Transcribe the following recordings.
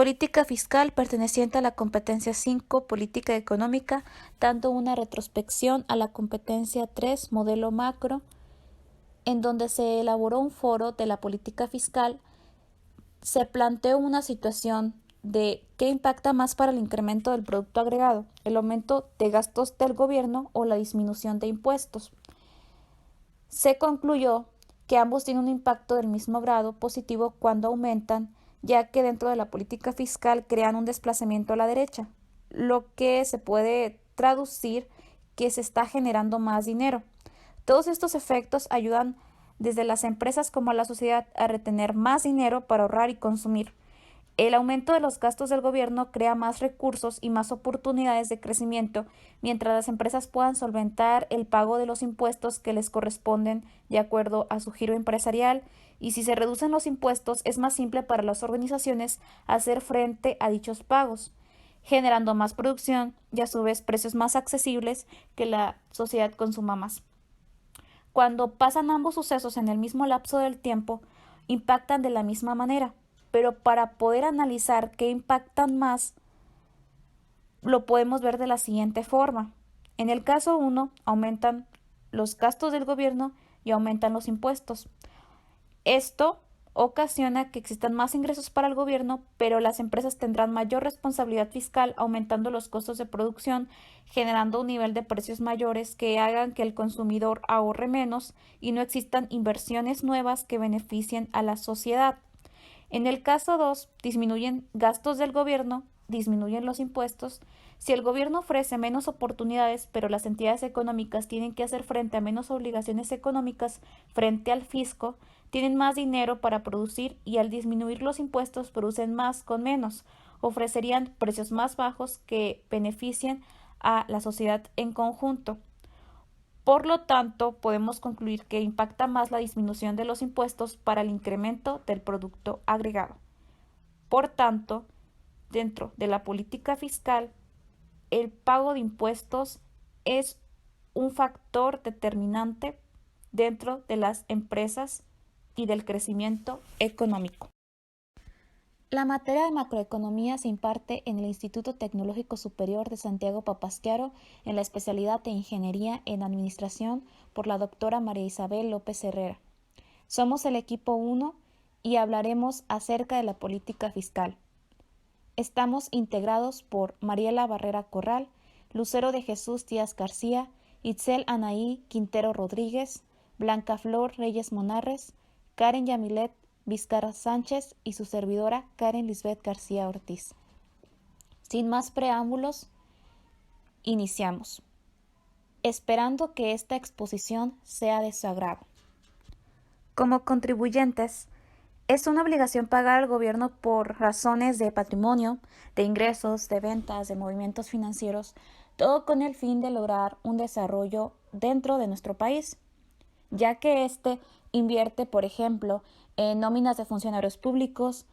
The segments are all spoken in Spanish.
Política fiscal perteneciente a la competencia 5, política económica, dando una retrospección a la competencia 3, modelo macro, en donde se elaboró un foro de la política fiscal. Se planteó una situación de qué impacta más para el incremento del producto agregado, el aumento de gastos del gobierno o la disminución de impuestos. Se concluyó que ambos tienen un impacto del mismo grado positivo cuando aumentan, ya que dentro de la política fiscal crean un desplazamiento a la derecha, lo que se puede traducir que se está generando más dinero. Todos estos efectos ayudan desde las empresas como a la sociedad a retener más dinero para ahorrar y consumir. El aumento de los gastos del gobierno crea más recursos y más oportunidades de crecimiento, mientras las empresas puedan solventar el pago de los impuestos que les corresponden de acuerdo a su giro empresarial, y si se reducen los impuestos es más simple para las organizaciones hacer frente a dichos pagos, generando más producción y a su vez precios más accesibles que la sociedad consuma más. Cuando pasan ambos sucesos en el mismo lapso del tiempo, impactan de la misma manera, pero para poder analizar qué impactan más, lo podemos ver de la siguiente forma. En el caso 1, aumentan los gastos del gobierno y aumentan los impuestos. Esto ocasiona que existan más ingresos para el gobierno, pero las empresas tendrán mayor responsabilidad fiscal, aumentando los costos de producción, generando un nivel de precios mayores que hagan que el consumidor ahorre menos y no existan inversiones nuevas que beneficien a la sociedad. En el caso 2, disminuyen gastos del gobierno, disminuyen los impuestos. Si el gobierno ofrece menos oportunidades, pero las entidades económicas tienen que hacer frente a menos obligaciones económicas frente al fisco, tienen más dinero para producir y al disminuir los impuestos producen más con menos. Ofrecerían precios más bajos que beneficien a la sociedad en conjunto. Por lo tanto, podemos concluir que impacta más la disminución de los impuestos para el incremento del producto agregado. Por tanto, dentro de la política fiscal, el pago de impuestos es un factor determinante dentro de las empresas y del crecimiento económico. La materia de macroeconomía se imparte en el Instituto Tecnológico Superior de Santiago Papasquiaro en la especialidad de Ingeniería en Administración por la doctora María Isabel López Herrera. Somos el equipo 1 y hablaremos acerca de la política fiscal. Estamos integrados por Mariela Barrera Corral, Lucero de Jesús Díaz García, Itzel Anaí Quintero Rodríguez, Blanca Flor Reyes Monarres, Karen Yamilet Vizcarra Sánchez y su servidora Karen Lisbeth García Ortiz. Sin más preámbulos, iniciamos, esperando que esta exposición sea de su agrado. Como contribuyentes, es una obligación pagar al gobierno por razones de patrimonio, de ingresos, de ventas, de movimientos financieros, todo con el fin de lograr un desarrollo dentro de nuestro país, ya que éste invierte, por ejemplo, en nóminas de funcionarios públicos,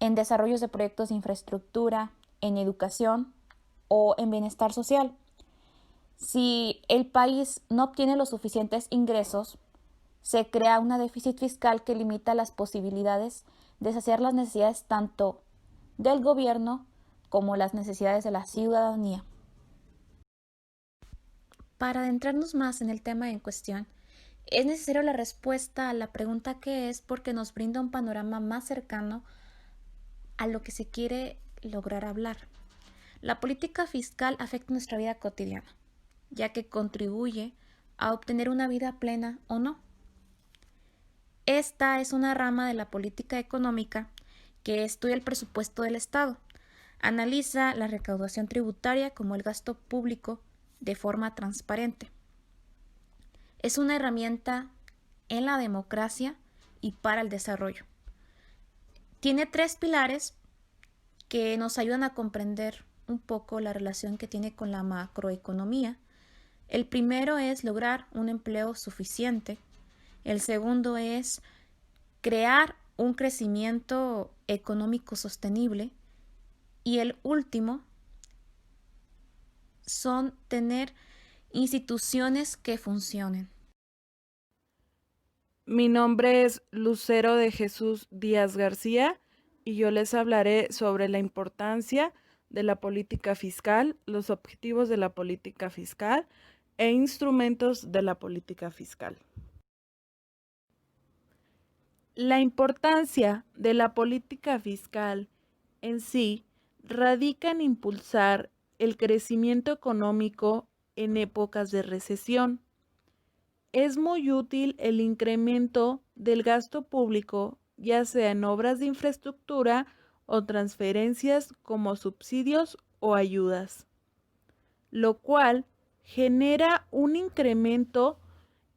en desarrollos de proyectos de infraestructura, en educación o en bienestar social. Si el país no obtiene los suficientes ingresos, se crea un déficit fiscal que limita las posibilidades de saciar las necesidades tanto del gobierno como las necesidades de la ciudadanía. Para adentrarnos más en el tema en cuestión, es necesario la respuesta a la pregunta ¿qué es? Porque nos brinda un panorama más cercano a lo que se quiere lograr hablar. La política fiscal afecta nuestra vida cotidiana, ya que contribuye a obtener una vida plena o no. Esta es una rama de la política económica que estudia el presupuesto del Estado, analiza la recaudación tributaria como el gasto público de forma transparente. Es una herramienta en la democracia y para el desarrollo. Tiene 3 pilares que nos ayudan a comprender un poco la relación que tiene con la macroeconomía. El primero es lograr un empleo suficiente. El segundo es crear un crecimiento económico sostenible. Y el último son tener instituciones que funcionen. Mi nombre es Lucero de Jesús Díaz García y yo les hablaré sobre la importancia de la política fiscal, los objetivos de la política fiscal e instrumentos de la política fiscal. La importancia de la política fiscal en sí radica en impulsar el crecimiento económico en épocas de recesión. Es muy útil el incremento del gasto público, ya sea en obras de infraestructura o transferencias como subsidios o ayudas, lo cual genera un incremento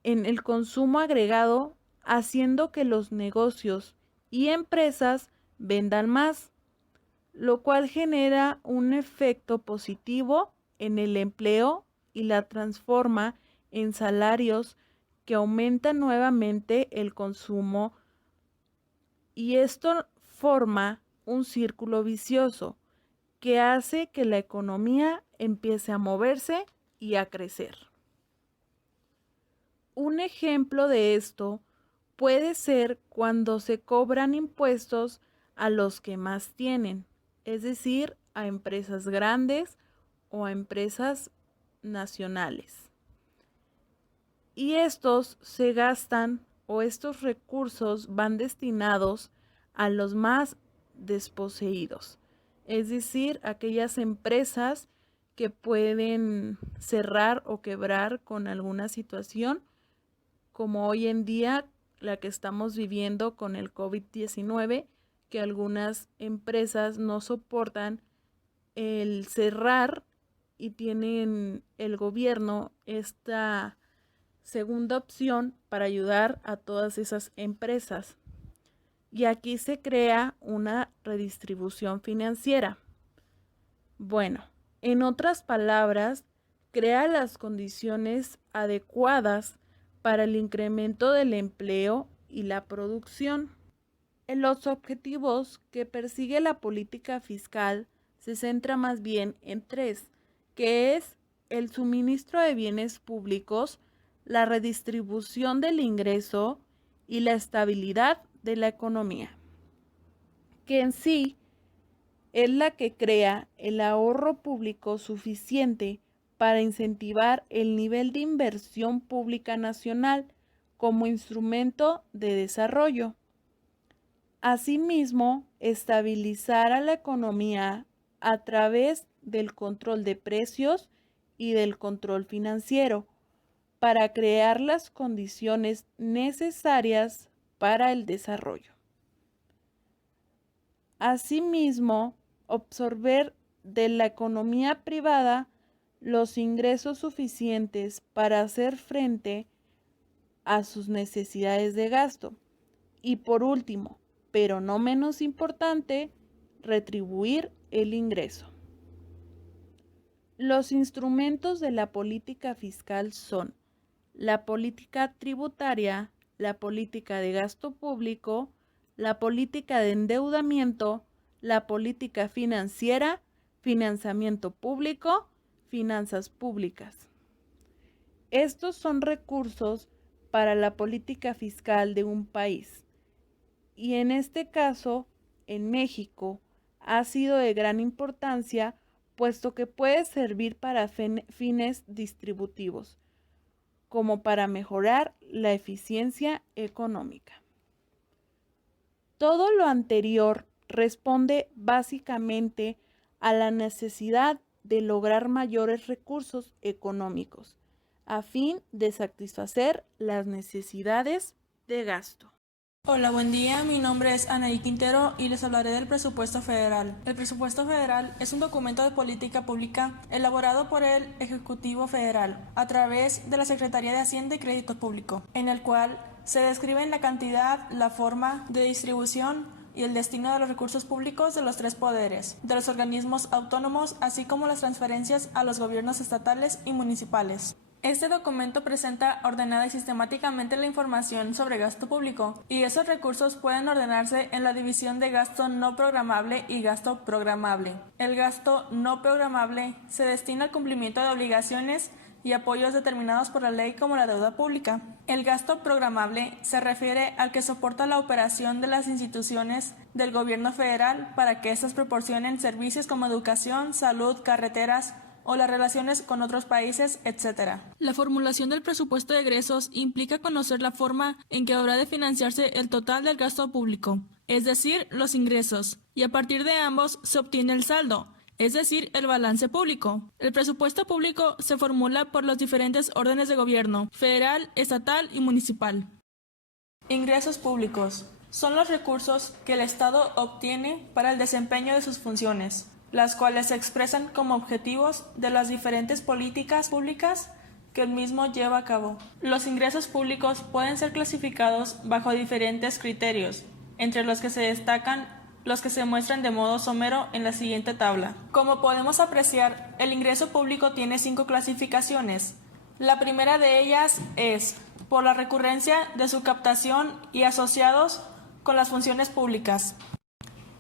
en el consumo agregado, haciendo que los negocios y empresas vendan más, lo cual genera un efecto positivo en el empleo y la transforma en salarios que aumentan nuevamente el consumo, y esto forma un círculo vicioso que hace que la economía empiece a moverse y a crecer. Un ejemplo de esto puede ser cuando se cobran impuestos a los que más tienen, es decir, a empresas grandes o a empresas nacionales. Y estos se gastan, o estos recursos van destinados a los más desposeídos, es decir, aquellas empresas que pueden cerrar o quebrar con alguna situación, como hoy en día la que estamos viviendo con el COVID-19, que algunas empresas no soportan el cerrar y tienen el gobierno esta segunda opción para ayudar a todas esas empresas. Y aquí se crea una redistribución financiera. Bueno, en otras palabras, crea las condiciones adecuadas para el incremento del empleo y la producción. En los objetivos que persigue la política fiscal se centra más bien en tres, que es el suministro de bienes públicos, la redistribución del ingreso y la estabilidad de la economía, que en sí es la que crea el ahorro público suficiente para incentivar el nivel de inversión pública nacional como instrumento de desarrollo. Asimismo, estabilizar a la economía a través del control de precios y del control financiero para crear las condiciones necesarias para el desarrollo. Asimismo, absorber de la economía privada los ingresos suficientes para hacer frente a sus necesidades de gasto. Y por último, pero no menos importante, retribuir el ingreso. Los instrumentos de la política fiscal son la política tributaria, la política de gasto público, la política de endeudamiento, la política financiera, financiamiento público, finanzas públicas. Estos son recursos para la política fiscal de un país. Y en este caso, en México, ha sido de gran importancia, puesto que puede servir para fines distributivos, como para mejorar la eficiencia económica. Todo lo anterior responde básicamente a la necesidad de lograr mayores recursos económicos, a fin de satisfacer las necesidades de gasto. Hola, buen día. Mi nombre es Anaí Quintero y les hablaré del presupuesto federal. El presupuesto federal es un documento de política pública elaborado por el Ejecutivo Federal a través de la Secretaría de Hacienda y Crédito Público, en el cual se describen la cantidad, la forma de distribución y el destino de los recursos públicos de los tres poderes, de los organismos autónomos, así como las transferencias a los gobiernos estatales y municipales. Este documento presenta ordenada y sistemáticamente la información sobre gasto público, y esos recursos pueden ordenarse en la división de gasto no programable y gasto programable. El gasto no programable se destina al cumplimiento de obligaciones y apoyos determinados por la ley, como la deuda pública. El gasto programable se refiere al que soporta la operación de las instituciones del gobierno federal para que éstas proporcionen servicios como educación, salud, carreteras o las relaciones con otros países, etc. La formulación del presupuesto de egresos implica conocer la forma en que habrá de financiarse el total del gasto público, es decir, los ingresos, y a partir de ambos se obtiene el saldo, es decir, el balance público. El presupuesto público se formula por los diferentes órdenes de gobierno, federal, estatal y municipal. Ingresos públicos son los recursos que el Estado obtiene para el desempeño de sus funciones, las cuales se expresan como objetivos de las diferentes políticas públicas que el mismo lleva a cabo. Los ingresos públicos pueden ser clasificados bajo diferentes criterios, entre los que se destacan los que se muestran de modo somero en la siguiente tabla. Como podemos apreciar, el ingreso público tiene 5 clasificaciones. La primera de ellas es por la recurrencia de su captación y asociados con las funciones públicas,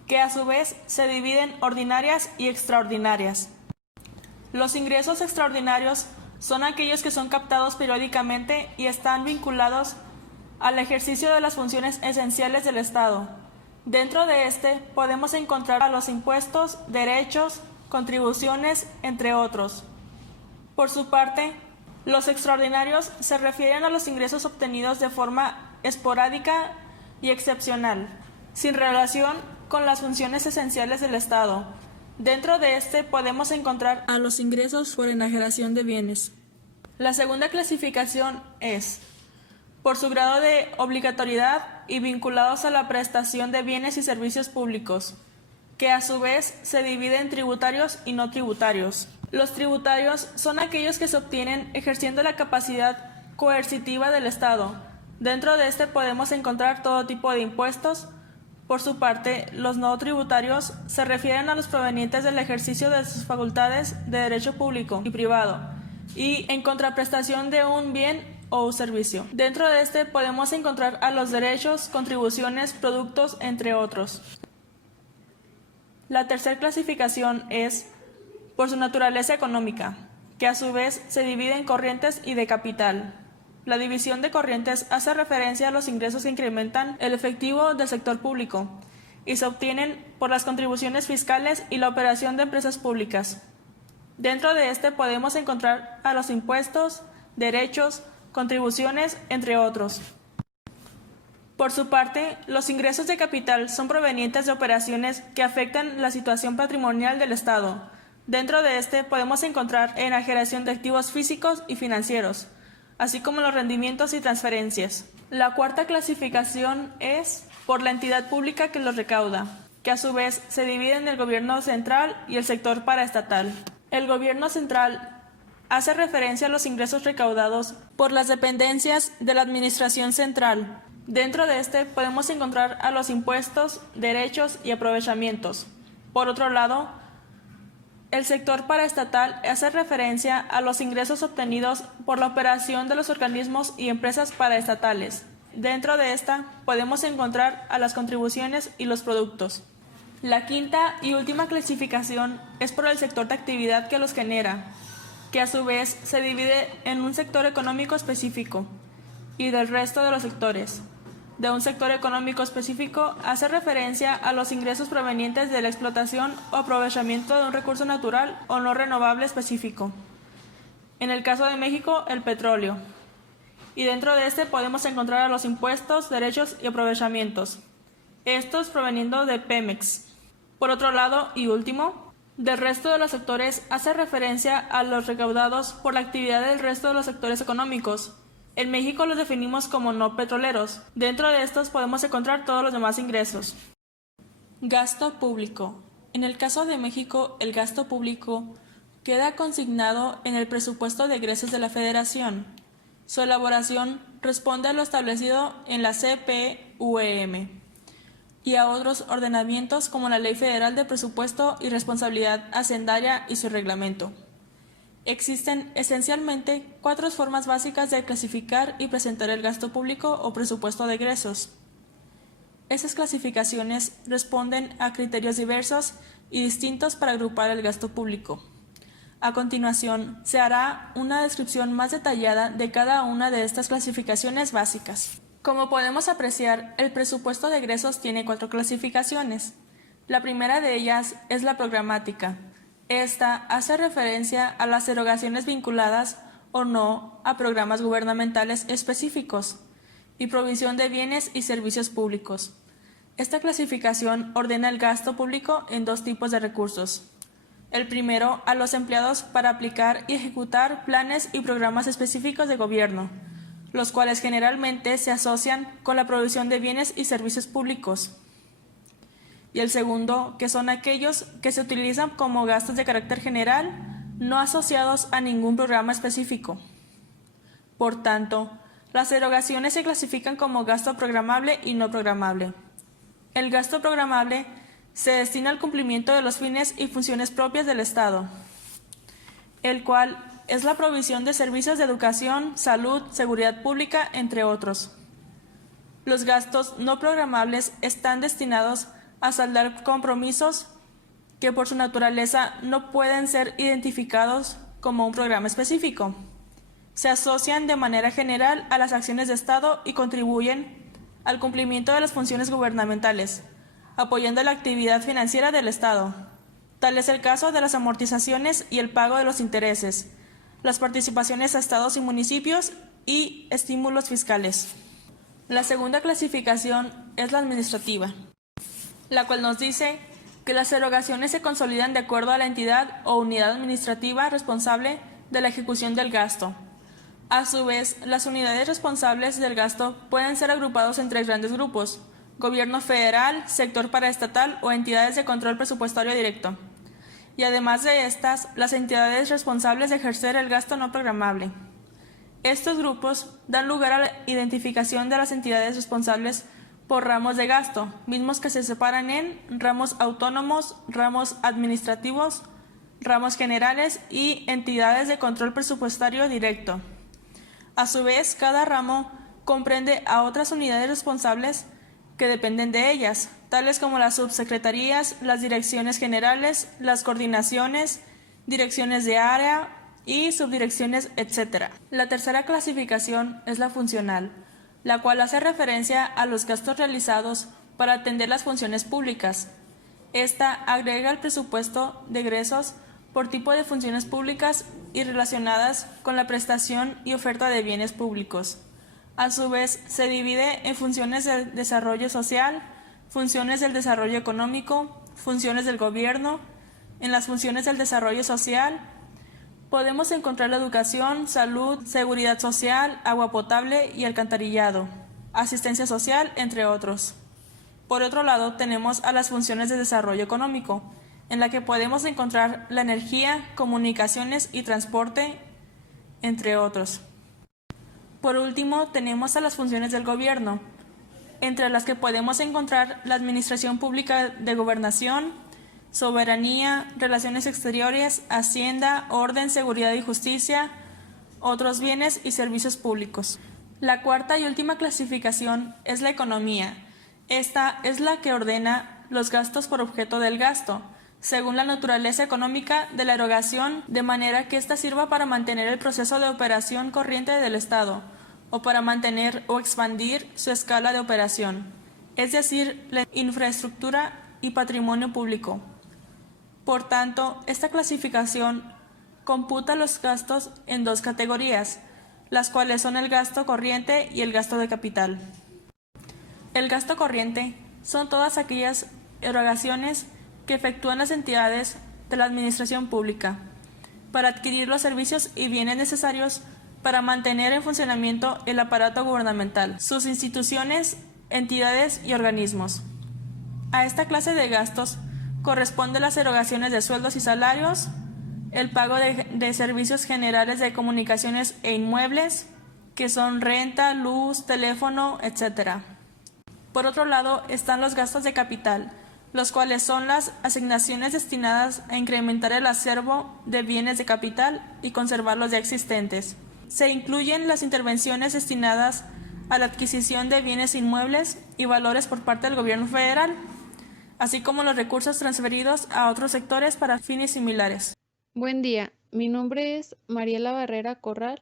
que a su vez se dividen ordinarias y extraordinarias. Los ingresos extraordinarios son aquellos que son captados periódicamente y están vinculados al ejercicio de las funciones esenciales del Estado. Dentro de este podemos encontrar a los impuestos, derechos, contribuciones, entre otros. Por su parte, los extraordinarios se refieren a los ingresos obtenidos de forma esporádica y excepcional, sin relación con las funciones esenciales del Estado. Dentro de este podemos encontrar a los ingresos por enajenación de bienes. La segunda clasificación es por su grado de obligatoriedad y vinculados a la prestación de bienes y servicios públicos, que a su vez se divide en tributarios y no tributarios. Los tributarios son aquellos que se obtienen ejerciendo la capacidad coercitiva del Estado. Dentro de este podemos encontrar todo tipo de impuestos. Por su parte, los no tributarios se refieren a los provenientes del ejercicio de sus facultades de derecho público y privado, y en contraprestación de un bien o un servicio. Dentro de este podemos encontrar a los derechos, contribuciones, productos, entre otros. La tercera clasificación es por su naturaleza económica, que a su vez se divide en corrientes y de capital. La división de corrientes hace referencia a los ingresos que incrementan el efectivo del sector público y se obtienen por las contribuciones fiscales y la operación de empresas públicas. Dentro de este podemos encontrar a los impuestos, derechos, contribuciones, entre otros. Por su parte, los ingresos de capital son provenientes de operaciones que afectan la situación patrimonial del Estado. Dentro de este podemos encontrar enajenación de activos físicos y financieros, así como los rendimientos y transferencias. La cuarta clasificación es por la entidad pública que los recauda, que a su vez se divide en el gobierno central y el sector paraestatal. El gobierno central hace referencia a los ingresos recaudados por las dependencias de la administración central. Dentro de este podemos encontrar a los impuestos, derechos y aprovechamientos. Por otro lado, el sector paraestatal hace referencia a los ingresos obtenidos por la operación de los organismos y empresas paraestatales. Dentro de esta podemos encontrar a las contribuciones y los productos. La quinta y última clasificación es por el sector de actividad que los genera, que a su vez se divide en un sector económico específico y del resto de los sectores. De un sector económico específico hace referencia a los ingresos provenientes de la explotación o aprovechamiento de un recurso natural o no renovable específico. En el caso de México, el petróleo. Y dentro de este podemos encontrar a los impuestos, derechos y aprovechamientos, estos proveniendo de Pemex. Por otro lado, y último, del resto de los sectores hace referencia a los recaudados por la actividad del resto de los sectores económicos. En México los definimos como no petroleros. Dentro de estos podemos encontrar todos los demás ingresos. Gasto público. En el caso de México, el gasto público queda consignado en el presupuesto de egresos de la Federación. Su elaboración responde a lo establecido en la CPUEM y a otros ordenamientos como la Ley Federal de Presupuesto y Responsabilidad Hacendaria y su reglamento. Existen esencialmente 4 formas básicas de clasificar y presentar el gasto público o presupuesto de egresos. Esas clasificaciones responden a criterios diversos y distintos para agrupar el gasto público. A continuación, se hará una descripción más detallada de cada una de estas clasificaciones básicas. Como podemos apreciar, el presupuesto de egresos tiene 4 clasificaciones. La primera de ellas es la programática. Esta hace referencia a las erogaciones vinculadas o no a programas gubernamentales específicos y provisión de bienes y servicios públicos. Esta clasificación ordena el gasto público en 2 tipos de recursos. El primero, a los empleados para aplicar y ejecutar planes y programas específicos de gobierno, los cuales generalmente se asocian con la provisión de bienes y servicios públicos. Y el segundo, que son aquellos que se utilizan como gastos de carácter general, no asociados a ningún programa específico. Por tanto, las erogaciones se clasifican como gasto programable y no programable. El gasto programable se destina al cumplimiento de los fines y funciones propias del Estado, el cual es la provisión de servicios de educación, salud, seguridad pública, entre otros. Los gastos no programables están destinados a saldar compromisos que por su naturaleza no pueden ser identificados como un programa específico. Se asocian de manera general a las acciones de Estado y contribuyen al cumplimiento de las funciones gubernamentales, apoyando la actividad financiera del Estado. Tal es el caso de las amortizaciones y el pago de los intereses, las participaciones a estados y municipios y estímulos fiscales. La segunda clasificación es la administrativa, la cual nos dice que las erogaciones se consolidan de acuerdo a la entidad o unidad administrativa responsable de la ejecución del gasto. A su vez, las unidades responsables del gasto pueden ser agrupados en 3 grandes grupos: gobierno federal, sector paraestatal o entidades de control presupuestario directo. Y además de estas, las entidades responsables de ejercer el gasto no programable. Estos grupos dan lugar a la identificación de las entidades responsables por ramos de gasto, mismos que se separan en ramos autónomos, ramos administrativos, ramos generales y entidades de control presupuestario directo. A su vez, cada ramo comprende a otras unidades responsables que dependen de ellas, tales como las subsecretarías, las direcciones generales, las coordinaciones, direcciones de área y subdirecciones, etc. La tercera clasificación es la funcional, la cual hace referencia a los gastos realizados para atender las funciones públicas. Esta agrega el presupuesto de egresos por tipo de funciones públicas y relacionadas con la prestación y oferta de bienes públicos. A su vez, se divide en funciones del desarrollo social, funciones del desarrollo económico, funciones del gobierno. En las funciones del desarrollo social podemos encontrar la educación, salud, seguridad social, agua potable y alcantarillado, asistencia social, entre otros. Por otro lado, tenemos a las funciones de desarrollo económico, en la que podemos encontrar la energía, comunicaciones y transporte, entre otros. Por último, tenemos a las funciones del gobierno, entre las que podemos encontrar la administración pública de gobernación, soberanía, relaciones exteriores, hacienda, orden, seguridad y justicia, otros bienes y servicios públicos. La cuarta y última clasificación es la economía. Esta es la que ordena los gastos por objeto del gasto, según la naturaleza económica de la erogación, de manera que ésta sirva para mantener el proceso de operación corriente del Estado, o para mantener o expandir su escala de operación, es decir, la infraestructura y patrimonio público. Por tanto, esta clasificación computa los gastos en 2 categorías, las cuales son el gasto corriente y el gasto de capital. El gasto corriente son todas aquellas erogaciones que efectúan las entidades de la administración pública para adquirir los servicios y bienes necesarios para mantener en funcionamiento el aparato gubernamental, sus instituciones, entidades y organismos. A esta clase de gastos corresponden las erogaciones de sueldos y salarios, el pago de servicios generales de comunicaciones e inmuebles, que son renta, luz, teléfono, etc. Por otro lado, están los gastos de capital, los cuales son las asignaciones destinadas a incrementar el acervo de bienes de capital y conservar los ya existentes. Se incluyen las intervenciones destinadas a la adquisición de bienes inmuebles y valores por parte del gobierno federal, así como los recursos transferidos a otros sectores para fines similares. Buen día, mi nombre es Mariela Barrera Corral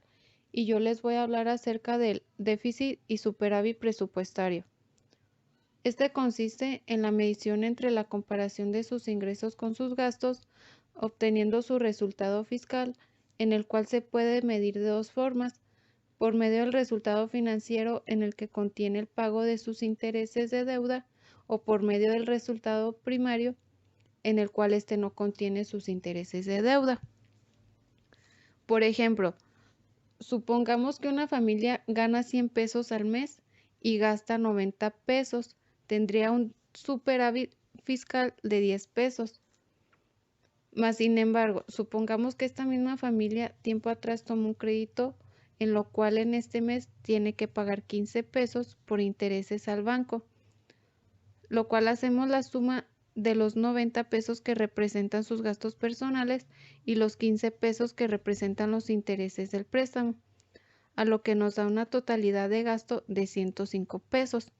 y yo les voy a hablar acerca del déficit y superávit presupuestario. Este consiste en la medición entre la comparación de sus ingresos con sus gastos, obteniendo su resultado fiscal, en el cual se puede medir de dos formas: por medio del resultado financiero, en el que contiene el pago de sus intereses de deuda, o por medio del resultado primario, en el cual éste no contiene sus intereses de deuda. Por ejemplo, supongamos que una familia gana 100 pesos al mes y gasta 90 pesos, tendría un superávit fiscal de 10 pesos. Mas, sin embargo, supongamos que esta misma familia tiempo atrás tomó un crédito, en lo cual en este mes tiene que pagar 15 pesos por intereses al banco, lo cual hacemos la suma de los 90 pesos que representan sus gastos personales y los 15 pesos que representan los intereses del préstamo, a lo que nos da una totalidad de gasto de 105 pesos.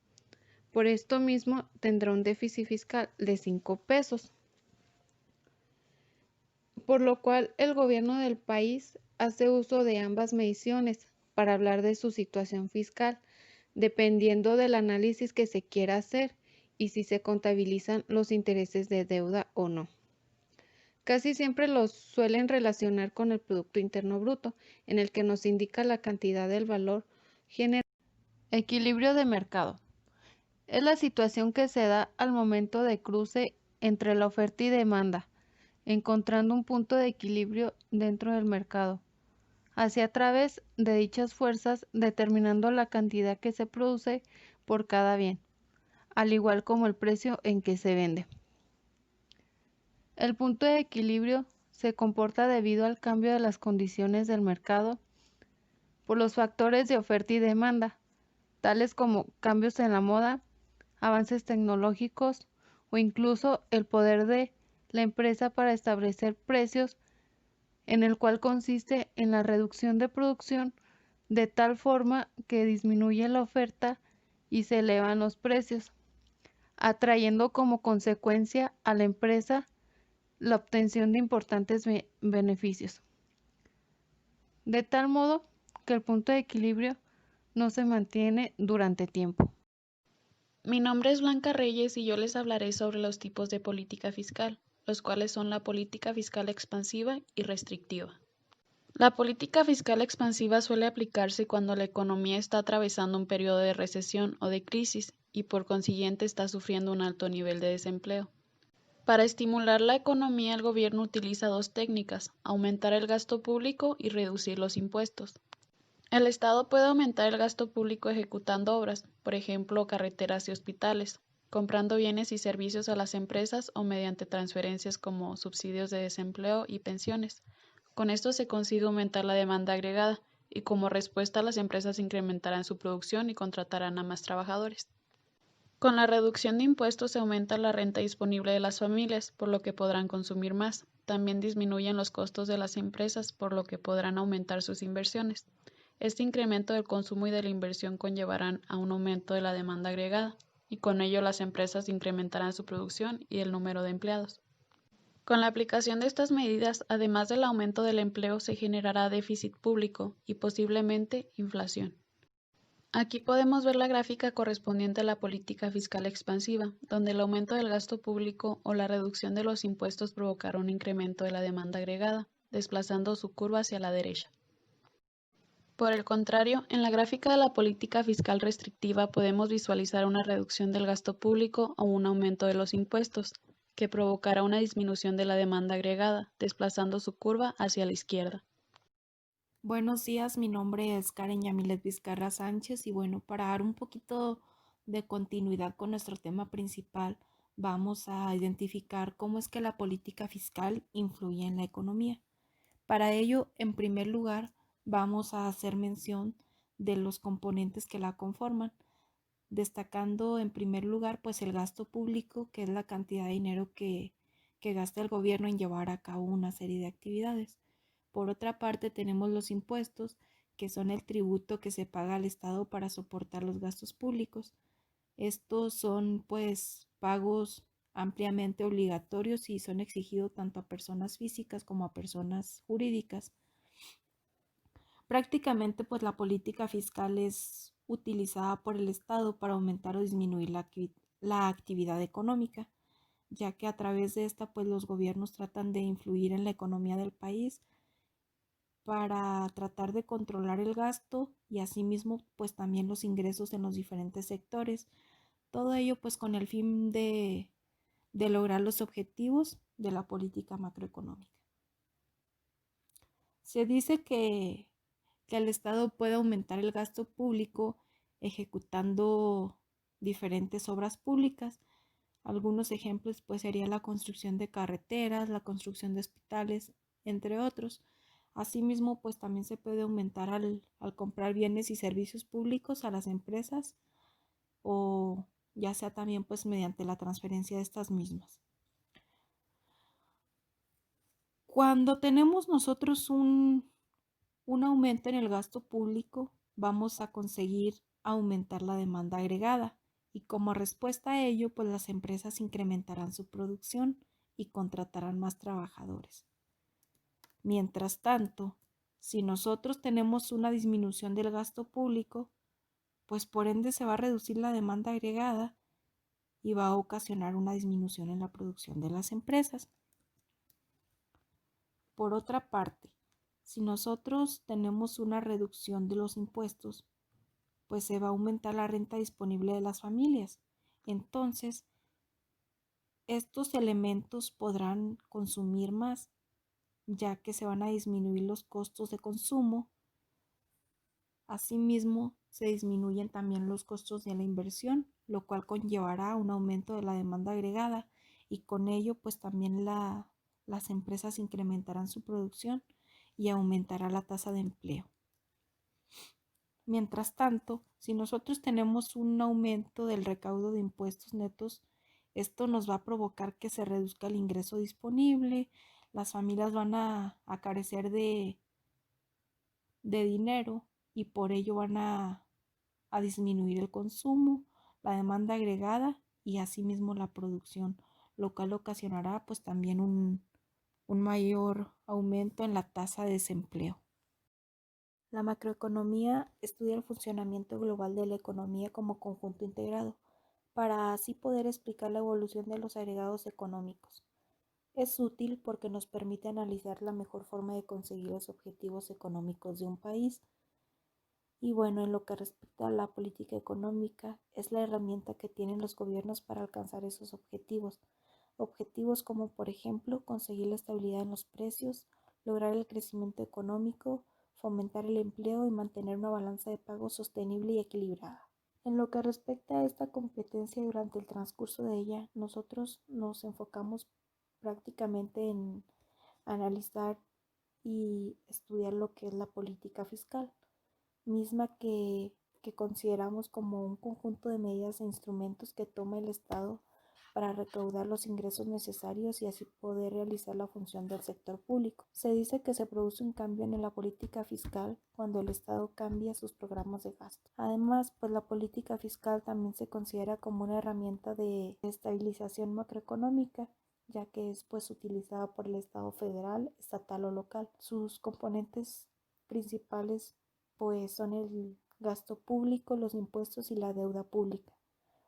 Por esto mismo tendrá un déficit fiscal de 5 pesos. Por lo cual el gobierno del país hace uso de ambas mediciones para hablar de su situación fiscal, dependiendo del análisis que se quiera hacer y si se contabilizan los intereses de deuda o no. Casi siempre los suelen relacionar con el Producto Interno Bruto, en el que nos indica la cantidad del valor general. Equilibrio de mercado. Es la situación que se da al momento de cruce entre la oferta y demanda, encontrando un punto de equilibrio dentro del mercado, hacia a través de dichas fuerzas determinando la cantidad que se produce por cada bien, al igual como el precio en que se vende. El punto de equilibrio se comporta debido al cambio de las condiciones del mercado por los factores de oferta y demanda, tales como cambios en la moda, avances tecnológicos o incluso el poder de la empresa para establecer precios, en el cual consiste en la reducción de producción de tal forma que disminuye la oferta y se elevan los precios, atrayendo como consecuencia a la empresa la obtención de importantes beneficios, de tal modo que el punto de equilibrio no se mantiene durante tiempo. Mi nombre es Blanca Reyes y yo les hablaré sobre los tipos de política fiscal, los cuales son la política fiscal expansiva y restrictiva. La política fiscal expansiva suele aplicarse cuando la economía está atravesando un periodo de recesión o de crisis y por consiguiente está sufriendo un alto nivel de desempleo. Para estimular la economía, el gobierno utiliza dos técnicas: aumentar el gasto público y reducir los impuestos. El Estado puede aumentar el gasto público ejecutando obras, por ejemplo, carreteras y hospitales, comprando bienes y servicios a las empresas o mediante transferencias como subsidios de desempleo y pensiones. Con esto se consigue aumentar la demanda agregada y como respuesta las empresas incrementarán su producción y contratarán a más trabajadores. Con la reducción de impuestos se aumenta la renta disponible de las familias, por lo que podrán consumir más. También disminuyen los costos de las empresas, por lo que podrán aumentar sus inversiones. Este incremento del consumo y de la inversión conllevarán a un aumento de la demanda agregada, y con ello las empresas incrementarán su producción y el número de empleados. Con la aplicación de estas medidas, además del aumento del empleo, se generará déficit público y posiblemente inflación. Aquí podemos ver la gráfica correspondiente a la política fiscal expansiva, donde el aumento del gasto público o la reducción de los impuestos provocará un incremento de la demanda agregada, desplazando su curva hacia la derecha. Por el contrario, en la gráfica de la política fiscal restrictiva podemos visualizar una reducción del gasto público o un aumento de los impuestos, que provocará una disminución de la demanda agregada, desplazando su curva hacia la izquierda. Buenos días, mi nombre es Karen Yamilet Vizcarra Sánchez y bueno, para dar un poquito de continuidad con nuestro tema principal, vamos a identificar cómo es que la política fiscal influye en la economía. Para ello, en primer lugar, vamos a hacer mención de los componentes que la conforman, destacando en primer lugar pues el gasto público, que es la cantidad de dinero que gasta el gobierno en llevar a cabo una serie de actividades. Por otra parte, tenemos los impuestos, que son el tributo que se paga al Estado para soportar los gastos públicos. Estos son pues pagos ampliamente obligatorios y son exigidos tanto a personas físicas como a personas jurídicas. Prácticamente, pues la política fiscal es utilizada por el Estado para aumentar o disminuir la actividad económica, ya que a través de esta, pues los gobiernos tratan de influir en la economía del país para tratar de controlar el gasto y asimismo, pues también los ingresos en los diferentes sectores. Todo ello, pues con el fin de lograr los objetivos de la política macroeconómica. Se dice que el Estado puede aumentar el gasto público ejecutando diferentes obras públicas. Algunos ejemplos pues sería la construcción de carreteras, la construcción de hospitales, entre otros. Asimismo, pues también se puede aumentar al comprar bienes y servicios públicos a las empresas o ya sea también pues mediante la transferencia de estas mismas. Cuando tenemos nosotros un aumento en el gasto público, vamos a conseguir aumentar la demanda agregada y como respuesta a ello, pues las empresas incrementarán su producción y contratarán más trabajadores. Mientras tanto, si nosotros tenemos una disminución del gasto público, pues por ende se va a reducir la demanda agregada y va a ocasionar una disminución en la producción de las empresas. Por otra parte, si nosotros tenemos una reducción de los impuestos, pues se va a aumentar la renta disponible de las familias. Entonces, estos elementos podrán consumir más, ya que se van a disminuir los costos de consumo. Asimismo, se disminuyen también los costos de la inversión, lo cual conllevará a un aumento de la demanda agregada y con ello pues también las empresas incrementarán su producción y aumentará la tasa de empleo. Mientras tanto, si nosotros tenemos un aumento del recaudo de impuestos netos, esto nos va a provocar que se reduzca el ingreso disponible, las familias van a carecer de dinero y por ello van a disminuir el consumo, la demanda agregada y asimismo la producción, lo cual ocasionará pues también un mayor aumento en la tasa de desempleo. La macroeconomía estudia el funcionamiento global de la economía como conjunto integrado, para así poder explicar la evolución de los agregados económicos. Es útil porque nos permite analizar la mejor forma de conseguir los objetivos económicos de un país. Y bueno, en lo que respecta a la política económica, es la herramienta que tienen los gobiernos para alcanzar esos objetivos. Objetivos como, por ejemplo, conseguir la estabilidad en los precios, lograr el crecimiento económico, fomentar el empleo y mantener una balanza de pagos sostenible y equilibrada. En lo que respecta a esta competencia durante el transcurso de ella, nosotros nos enfocamos prácticamente en analizar y estudiar lo que es la política fiscal, misma que consideramos como un conjunto de medidas e instrumentos que toma el Estado para recaudar los ingresos necesarios y así poder realizar la función del sector público. Se dice que se produce un cambio en la política fiscal cuando el Estado cambia sus programas de gasto. Además, pues la política fiscal también se considera como una herramienta de estabilización macroeconómica, ya que es pues utilizada por el Estado federal, estatal o local. Sus componentes principales pues son el gasto público, los impuestos y la deuda pública.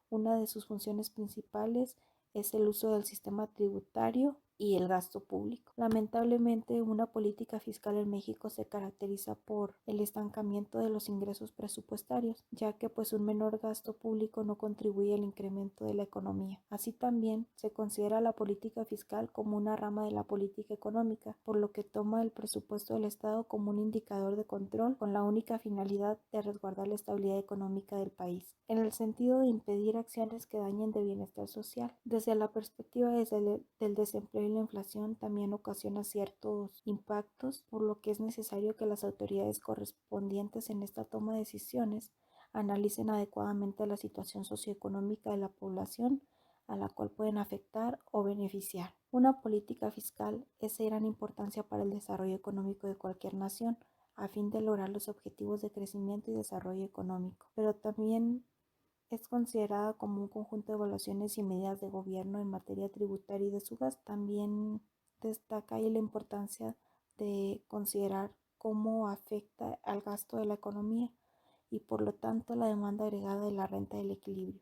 Una de sus funciones principales es el uso del sistema tributario y el gasto público. Lamentablemente, una política fiscal en México se caracteriza por el estancamiento de los ingresos presupuestarios, ya que pues un menor gasto público no contribuye al incremento de la economía. Así también se considera la política fiscal como una rama de la política económica, por lo que toma el presupuesto del Estado como un indicador de control con la única finalidad de resguardar la estabilidad económica del país, en el sentido de impedir acciones que dañen de bienestar social. Desde la perspectiva del desempleo y la inflación también ocasiona ciertos impactos, por lo que es necesario que las autoridades correspondientes en esta toma de decisiones analicen adecuadamente la situación socioeconómica de la población a la cual pueden afectar o beneficiar. Una política fiscal es de gran importancia para el desarrollo económico de cualquier nación, a fin de lograr los objetivos de crecimiento y desarrollo económico, pero también es considerada como un conjunto de evaluaciones y medidas de gobierno en materia tributaria y de su gasto. También destaca ahí la importancia de considerar cómo afecta al gasto de la economía y por lo tanto la demanda agregada de la renta del equilibrio.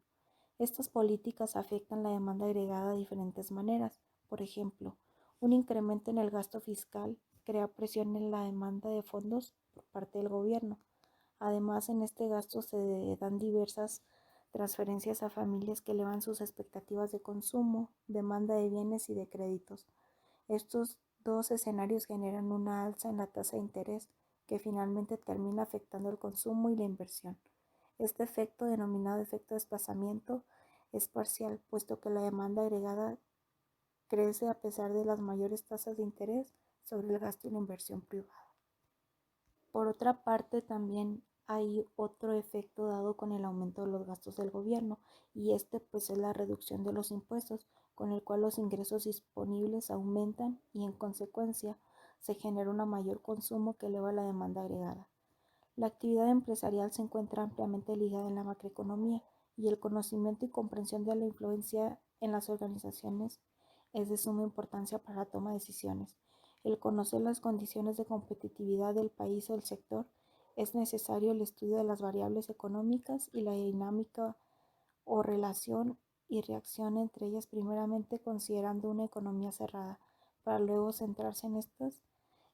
Estas políticas afectan la demanda agregada de diferentes maneras. Por ejemplo, un incremento en el gasto fiscal crea presión en la demanda de fondos por parte del gobierno. Además, en este gasto se dan diversas transferencias a familias que elevan sus expectativas de consumo, demanda de bienes y de créditos. Estos dos escenarios generan una alza en la tasa de interés que finalmente termina afectando el consumo y la inversión. Este efecto, denominado efecto de desplazamiento, es parcial, puesto que la demanda agregada crece a pesar de las mayores tasas de interés sobre el gasto y la inversión privada. Por otra parte, también hay otro efecto dado con el aumento de los gastos del gobierno, y este pues es la reducción de los impuestos, con el cual los ingresos disponibles aumentan y en consecuencia se genera un mayor consumo que eleva la demanda agregada. La actividad empresarial se encuentra ampliamente ligada en la macroeconomía y el conocimiento y comprensión de la influencia en las organizaciones es de suma importancia para la toma de decisiones. El conocer las condiciones de competitividad del país o del sector es necesario el estudio de las variables económicas y la dinámica o relación y reacción entre ellas, primeramente considerando una economía cerrada, para luego centrarse en estas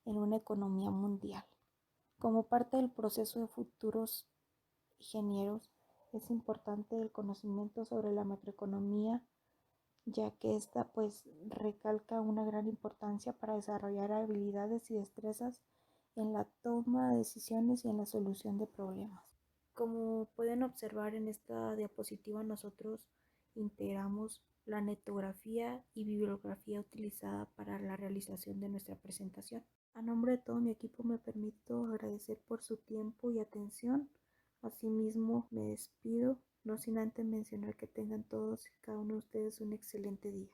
en una economía mundial. Como parte del proceso de futuros ingenieros, es importante el conocimiento sobre la macroeconomía, ya que esta pues recalca una gran importancia para desarrollar habilidades y destrezas en la toma de decisiones y en la solución de problemas. Como pueden observar en esta diapositiva, nosotros integramos la netografía y bibliografía utilizada para la realización de nuestra presentación. A nombre de todo mi equipo me permito agradecer por su tiempo y atención. Asimismo, me despido, no sin antes mencionar que tengan todos y cada uno de ustedes un excelente día.